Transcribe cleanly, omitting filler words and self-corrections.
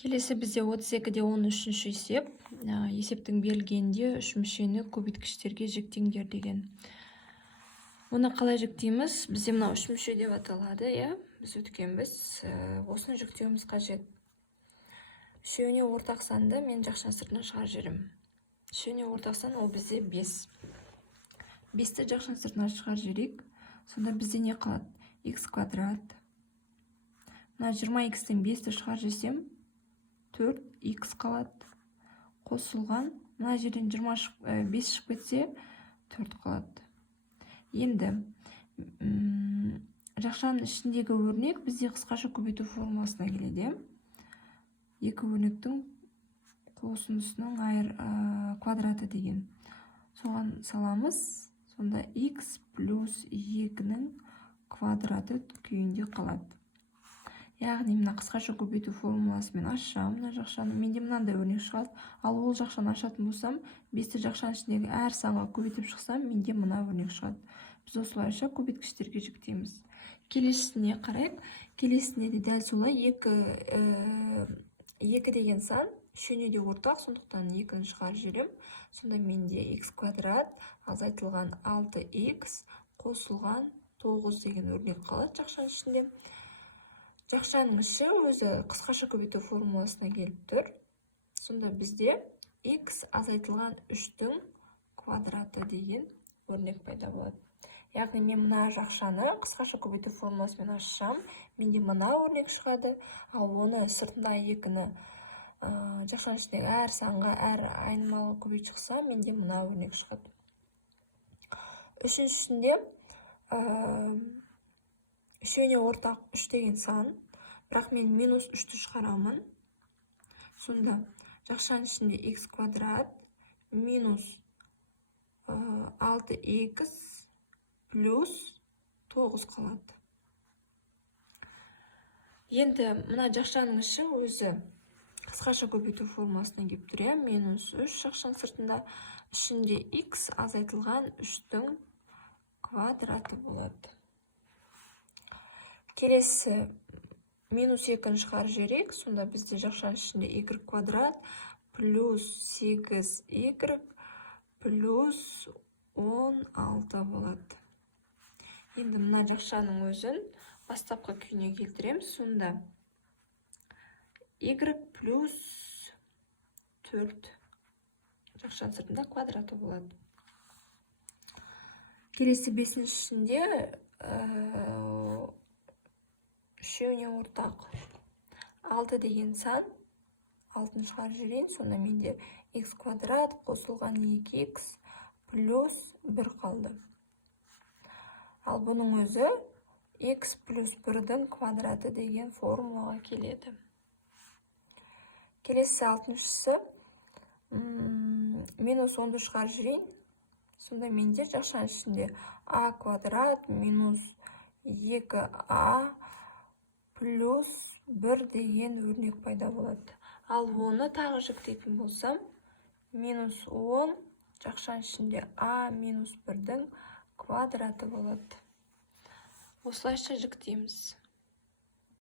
Келесі бізде 32-де 13-ші есеп. Есептің берілгенде үш мүшені көбейткіштерге жіктеңдер деген. Оны қалай жіктейміз? Бізде мына үш мүше деп аталады, біз өткенбіз. Осыны жіктеуіміз қажет. Үшеуіне ортақ санды мен жақшан сыртына шығарып жіберемін. Үшеуіне ортақ сан ол бізде 5. 5-ті жақшан сыртына шығарып жіберейік. Сонда бізде не қалады? Х квадрат. Мына 20х-тен 5-ті шығарып жіберсем 4х қалады. Қосылған, мына жерден 5 шығып кетсе 4 қалады. Енді жақшаның ішіндегі өрнек бізде қысқаша көбейту формуласына келеді. Екі өрнектің қосындысының квадраты деген. Соған саламыз. Сонда х плюс 2-ның квадраты күйінде қалады. Яғни мына қысқаша көбейту формуласымен ашсам, мына жақшаны, менде мынандай өрнек шығады. Ал ол жақшаны ашатын болсам, 5-ті жақшаның ішіндегі әр санға көбейтіп шықсам, менде мына өрнек шығады. Біз осылайша көбейткіштерге жіктейміз. Келесісіне қарайық. Келесісіне де дәл солай 2 деген сан үшеуіне де ортақ, сондықтан 2-ні шығарып жіберемін. Сонда менде х квадрат азайтылған 6х қосылған 9 деген өрнек қалады жақшаның ішінде. Жақшаның іші өзі қысқаша көбейту формуласына келіп тұр. Сонда бізде х азайтылған 3-дің квадраты деген өрнек пайда болады. Яғни мен мына жақшаны қысқаша көбейту формуласымен ашсам, менде мына өрнек шығады, ал оны сыртында 2-ні жақшаның ішіндегі әр санға, әр айнымалы көбейтіп шықсам, менде мына өрнек шығады. Үшіншісінде үшеуіне ортақ 3 деген сан, бірақ мен минус 3-ті шығарамын. Сонда жақшаның ішінде х квадрат минус 6х плюс 9 қалады. Енді мына жақшаның іші өзі қысқаша көбейту формуласына келіп тұр, минус 3 жақшаның сыртында, ішінде х азайтылған 3-дің квадраты болады. Келесі минус 2-ні шығарып жіберейік. Сонда бізде жақшаның ішінде y квадрат плюс 8y плюс 16 болады. Енді мына жақшаның өзін бастапқы күйіне келтіреміз. Сонда y плюс 4 жақшаның сыртында квадраты болады. Келесі 5-шінде үшеуіне ортақ 6 деген сан, 6-ны шығарып жіберейін. Сонда менде х квадрат қосылған 2х плюс 1 қалды. Ал бұның өзі х плюс 1-дің квадраты деген формулаға келеді. Келесі 6-шысы минус 10-ды шығарып жіберейін. Сонда менде жақшаның ішінде а квадрат минус 2а плюс 1 деген өрнек пайда болады. Ал оны тағы жіктейтін болсам, минус 10 жақшаның ішінде а минус 1-дің квадраты болады. Осылайша жіктейміз.